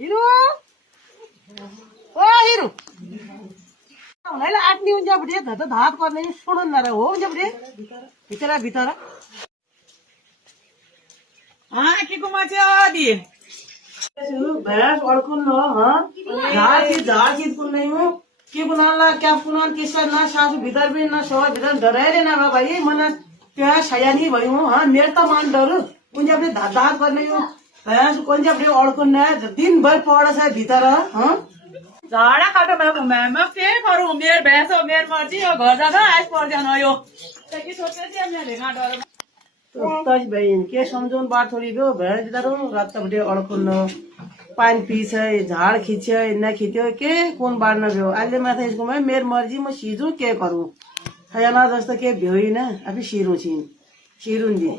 हिरो ओ हिरो उनीहरूलाई आँट्ने हुन्छ बढी धात गर्ने सुन न हो हुन्छ बढी भित्र के को मान्छे दी भैंस अड़कुन झाड़ चीज कुन नहीं हूँ के कुनाला क्या कुनाल किसा ना सासू भीतर भी ना सवा भीतर डराए ना भाई मन त्या सयानी भई हूँ हाँ मेरे तो मान डर उन जब दाँत करने हूँ भैंस कौन जब अड़कुन दिन भर पड़ा है भीतर हाँ झाडा खाटो मैं के करूँ मेरे भैंस हो मेरे मर्जी हो घर जाना आज पर जाना यो के सोचे थी हमने लेना डर तज बहन के समझौन बात थोड़ी गयो भैंस बितारो रात बटे अड़कुन पानी पीछ झाड़ खींच न खींच्यो के कौन बाढ़ गयो अहिले माथा इसको मैं मेरी मर्जी म सीजू के करूँ खयाना जस्तो के भ्यो न अभी सिरू छिन् सिरुन दी